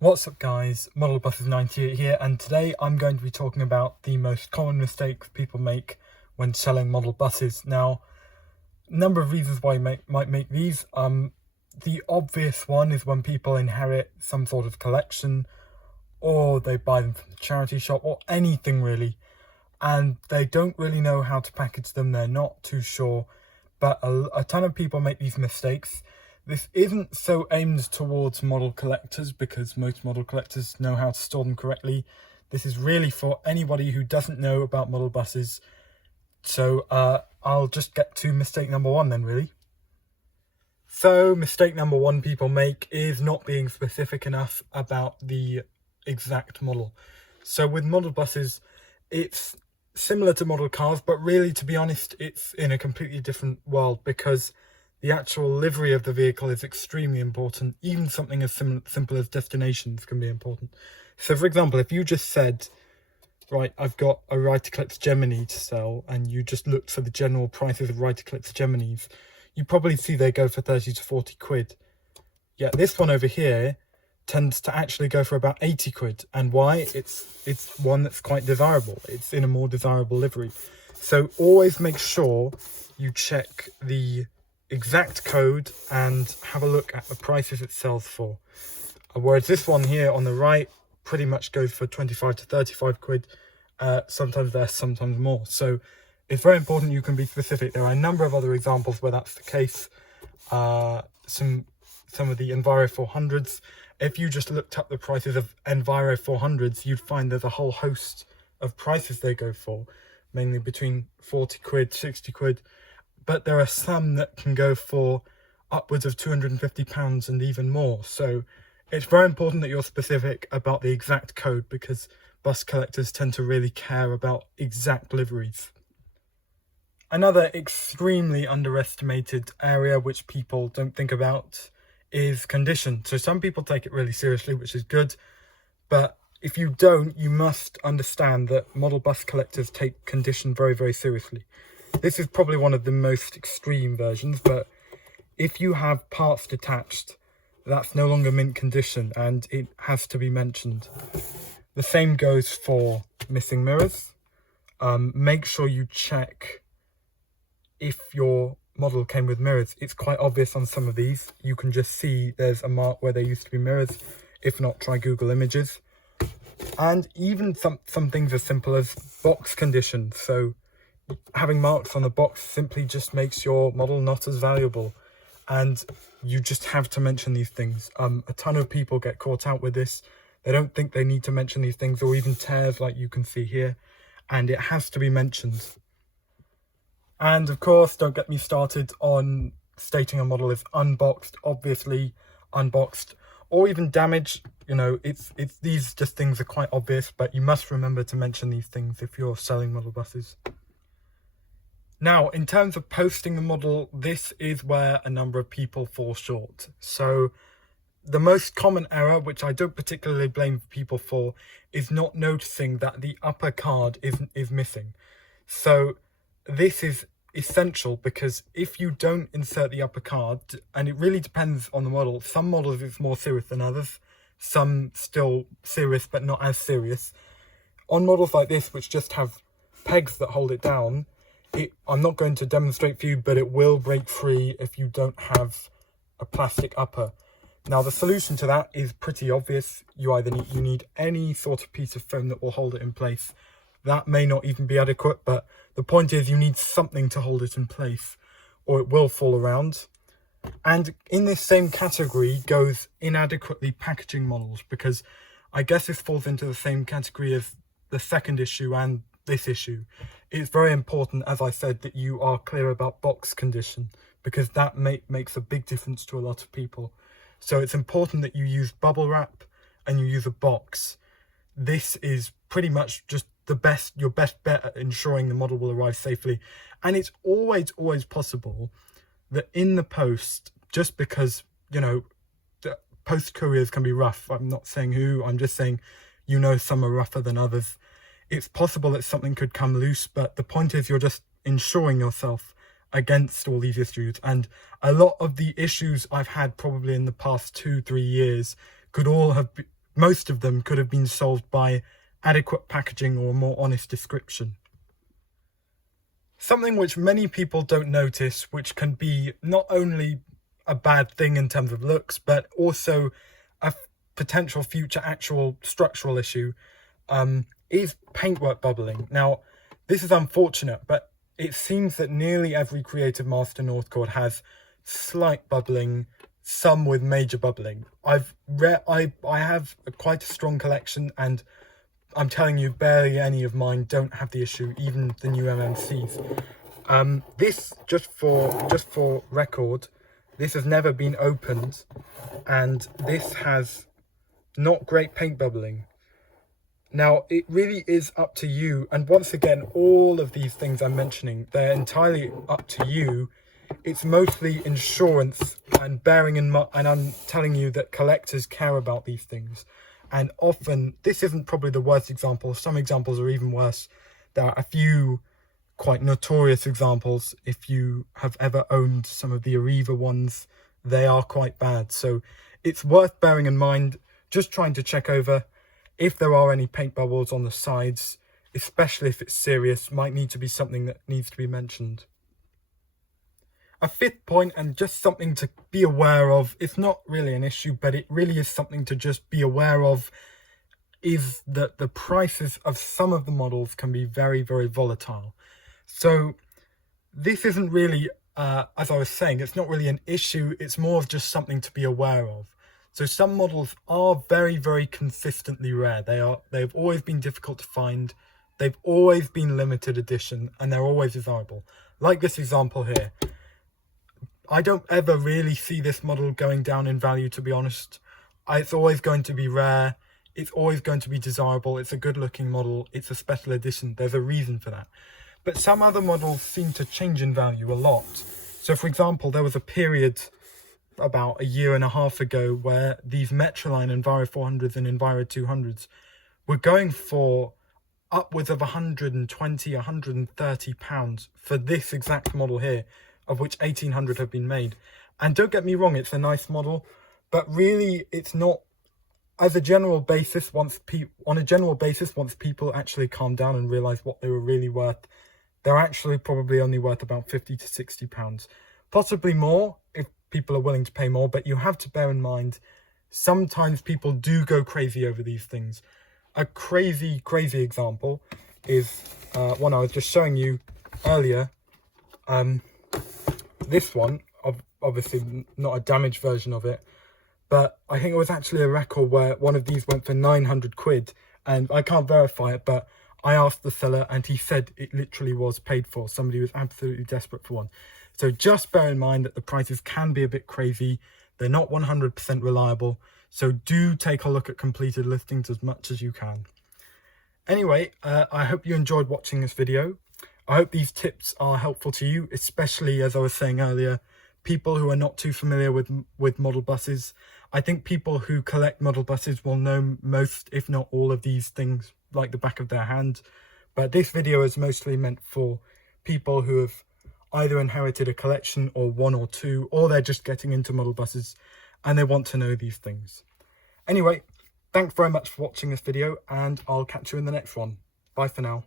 What's up guys, ModelBuses98 here, and today I'm going to be talking about the most common mistakes people make when selling model buses. Now, a number of reasons why you might make these. The obvious one is when people inherit some sort of collection, or they buy them from the charity shop, or anything really, and they don't really know how to package them. They're not too sure, but a ton of people make these mistakes. This isn't so aimed towards model collectors because most model collectors know how to store them correctly. This is really for anybody who doesn't know about model buses. So I'll just get to mistake number one then, really. So mistake number one people make is not being specific enough about the exact model. So with model buses, it's similar to model cars, but really, to be honest, it's in a completely different world because the actual livery of the vehicle is extremely important. Even something as simple as destinations can be important. So for example, if you just said, right, I've got a right eclipse Gemini to sell, and you just looked for the general prices of right eclipse Geminis, you probably see they go for 30 to 40 quid. Yet this one over here tends to actually go for about 80 quid. And why? It's one that's quite desirable. It's in a more desirable livery. So always make sure you check the exact code and have a look at the prices it sells for. Whereas this one here on the right pretty much goes for 25 to 35 quid, sometimes less, sometimes more. So it's very important you can be specific. There are a number of other examples where that's the case. Some of the Enviro 400s, if you just looked up the prices of Enviro 400s, you'd find there's a whole host of prices they go for, mainly between 40 quid, 60 quid. But there are some that can go for upwards of £250 and even more. So it's very important that you're specific about the exact code because bus collectors tend to really care about exact liveries. Another extremely underestimated area which people don't think about is condition. So some people take it really seriously, which is good. But if you don't, you must understand that model bus collectors take condition very, very seriously. This is probably one of the most extreme versions, but if you have parts detached, that's no longer mint condition and it has to be mentioned. The same goes for missing mirrors. Make sure you check if your model came with mirrors. It's quite obvious on some of these. You can just see there's a mark where there used to be mirrors. If not, try Google Images. And even some things as simple as box condition. So having marks on the box simply just makes your model not as valuable, and you just have to mention these things. A ton of people get caught out with this. They don't think they need to mention these things, or even tears like you can see here, and it has to be mentioned. And of course, don't get me started on stating a model is unboxed. Obviously unboxed, or even damaged. You know, it's these just things are quite obvious, but you must remember to mention these things if you're selling model buses. Now, in terms of posting the model, this is where a number of people fall short. So the most common error, which I don't particularly blame people for, is not noticing that the upper card is missing. So this is essential because if you don't insert the upper card, and it really depends on the model, some models it's more serious than others, some still serious but not as serious. On models like this, which just have pegs that hold it down, I'm not going to demonstrate for you, but it will break free if you don't have a plastic upper. Now, the solution to that is pretty obvious. You either need any sort of piece of foam that will hold it in place. That may not even be adequate, but the point is you need something to hold it in place or it will fall around. And in this same category goes inadequately packaging models, because I guess this falls into the same category as the second issue and this issue. It's very important, as I said, that you are clear about box condition, because that makes a big difference to a lot of people. So it's important that you use bubble wrap and you use a box. This is pretty much just your best bet at ensuring the model will arrive safely. And it's always possible that in the post, just because, you know, the post couriers can be rough. I'm not saying who, I'm just saying, you know, some are rougher than others. It's possible that something could come loose, but the point is you're just insuring yourself against all these issues. And a lot of the issues I've had probably in the past 2-3 years could all have most of them could have been solved by adequate packaging or a more honest description. Something which many people don't notice, which can be not only a bad thing in terms of looks, but also a potential future actual structural issue, is paintwork bubbling. Now, this is unfortunate, but it seems that nearly every Creative Master North Chord has slight bubbling, some with major bubbling. I have quite a strong collection, and I'm telling you, barely any of mine don't have the issue, even the new MMCs. This, just for record, this has never been opened, and this has not great paint bubbling. Now, it really is up to you, and once again, all of these things I'm mentioning, they're entirely up to you. It's mostly insurance, and bearing in mind, and I'm telling you that collectors care about these things. And often, this isn't probably the worst example. Some examples are even worse. There are a few quite notorious examples. If you have ever owned some of the Arriva ones, they are quite bad. So it's worth bearing in mind, just trying to check over if there are any paint bubbles on the sides, especially if it's serious, might need to be something that needs to be mentioned. A fifth point, and just something to be aware of, it's not really an issue, but it really is something to just be aware of, is that the prices of some of the models can be very, very volatile. So this isn't really, as I was saying, it's not really an issue, it's more of just something to be aware of. So some models are very, very consistently rare. They've always been difficult to find, they've always been limited edition, and they're always desirable. Like this example here. I don't ever really see this model going down in value, to be honest. It's always going to be rare, it's always going to be desirable, it's a good looking model, it's a special edition, there's a reason for that. But some other models seem to change in value a lot. So for example, there was a period about a year and a half ago where these Metroline Enviro 400s and Enviro 200s were going for upwards of 120, 130 pounds for this exact model here, of which 1800 have been made. And don't get me wrong, it's a nice model, but really it's not. As a general basis, once people actually calm down and realize what they were really worth, they're actually probably only worth about 50 to 60 pounds, possibly more if people are willing to pay more. But you have to bear in mind, sometimes people do go crazy over these things. A crazy example is one I was just showing you earlier. This one, obviously not a damaged version of it, but I think it was actually a record where one of these went for 900 quid, and I can't verify it, but I asked the seller and he said it literally was paid for. Somebody was absolutely desperate for one. So just bear in mind that the prices can be a bit crazy. They're not 100% reliable. So do take a look at completed listings as much as you can. Anyway, I hope you enjoyed watching this video. I hope these tips are helpful to you, especially, as I was saying earlier, people who are not too familiar with model buses. I think people who collect model buses will know most, if not all, of these things like the back of their hand. But this video is mostly meant for people who have either inherited a collection or one or two, or they're just getting into model buses and they want to know these things. Anyway, thanks very much for watching this video, and I'll catch you in the next one. Bye for now.